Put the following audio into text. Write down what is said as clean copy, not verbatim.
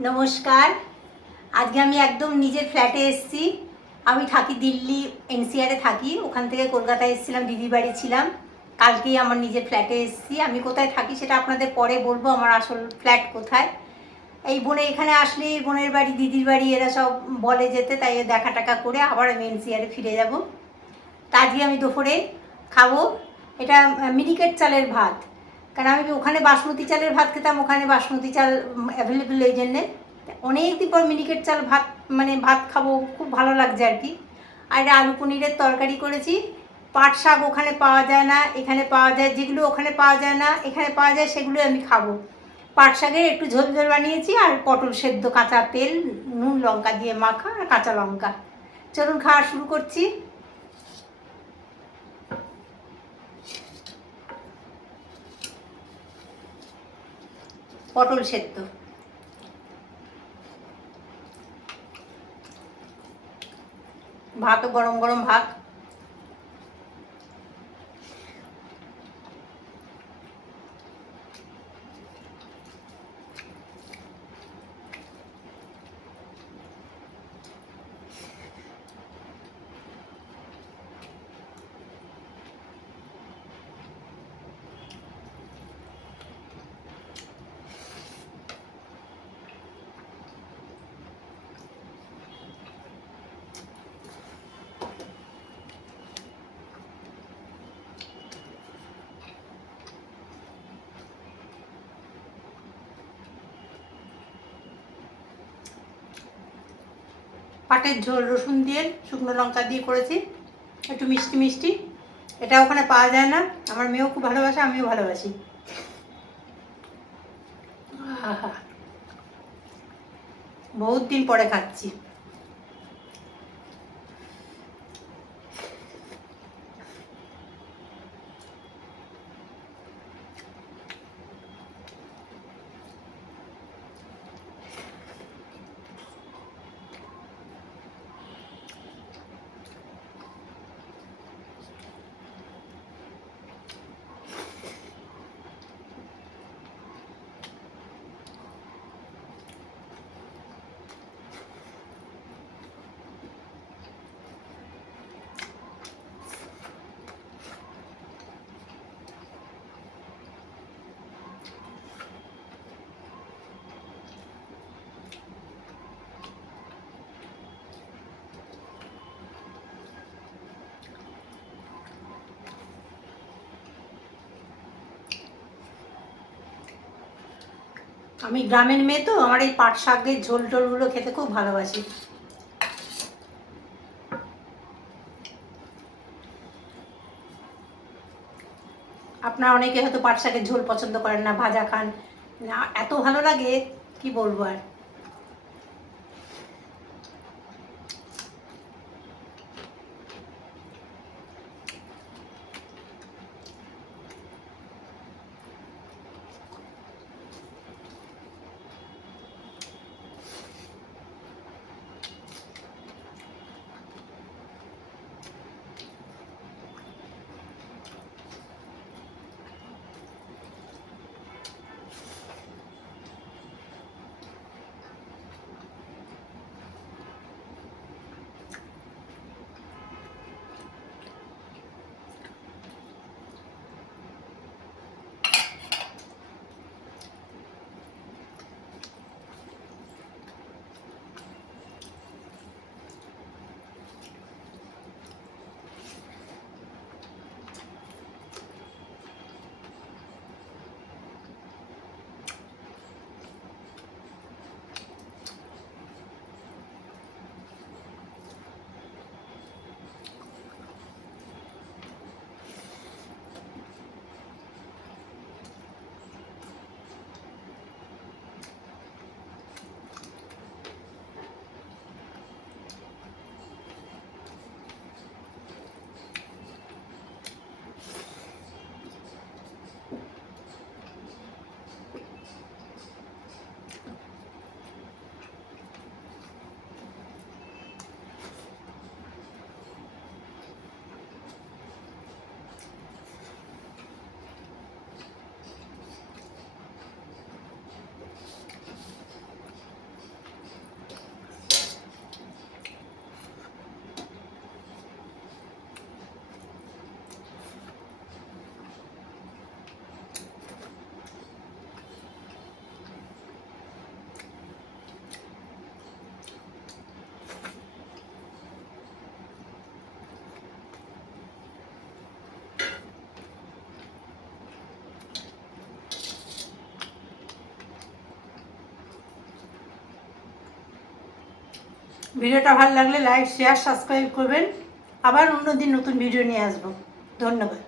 নমস্কার। আজকে আমি একদম নিজের ফ্ল্যাটে এসেছি। আমি থাকি দিল্লি এনসিআরে থাকি, ওখান থেকে কলকাতায় এসেছিলাম, দিদির বাড়ি ছিলাম। কালকেই আমার নিজের ফ্ল্যাটে এসেছি। আমি কোথায় থাকি সেটা আপনাদের পরে বলবো, আমার আসল ফ্ল্যাট কোথায়। এই বোনে এখানে আসলে বোনের বাড়ি, দিদির বাড়ি এরা সব বলে যেতে, তাই দেখা টাকা করে আবার আমি এনসিআরে ফিরে যাব। তা আজকে আমি দুপুরে খাবো এটা মিনিকেট চালের ভাত। কারণ আমি ওখানে বাসমতি চালের ভাত খেতাম, ওখানে বাসমতি চাল অ্যাভেলেবেল, এই জন্যে অনেক দিন পর মিনিকেট চাল ভাত ভাত খাবো, খুব ভালো লাগছে আর কি। আর এটা আলু পনিরের তরকারি করেছি। পাট শাক ওখানে পাওয়া যায় না, এখানে পাওয়া যায়। যেগুলো ওখানে পাওয়া যায় না এখানে পাওয়া যায়, সেগুলো আমি খাবো। পাট শাকের একটু ঝোল ঝোল বানিয়েছি, আর পটল সেদ্ধ, কাঁচা তেল, নুন লঙ্কা দিয়ে মাখা, আর কাঁচা লঙ্কা। চলুন খাওয়া শুরু করছি। পটল সেদ্ধ, ভাতও গরম গরম ভাত। পাটের ঝোল রসুন দিয়ে, শুকনো লঙ্কা দিয়ে করেছি, একটু মিষ্টি মিষ্টি। এটা ওখানে পাওয়া যায় না। আমার মেয়েও খুব ভালোবাসে, আমিও ভালোবাসি। আহা, বহুত দিন পরে খাচ্ছি। আমি গ্রামের মেয়ে তো, আমার এই পাট শাকের ঝোল টোলগুলো খেতে খুব ভালোবাসি। আপনারা অনেকে হয়তো পাট শাকের ঝোল পছন্দ করেন না, ভাজা খান না, এত ভালো লাগে কি বলবো আর। ভিডিওটা ভালো লাগলে লাইক শেয়ার সাবস্ক্রাইব করবেন। আবার অন্যদিন নতুন ভিডিও নিয়ে আসবো। ধন্যবাদ।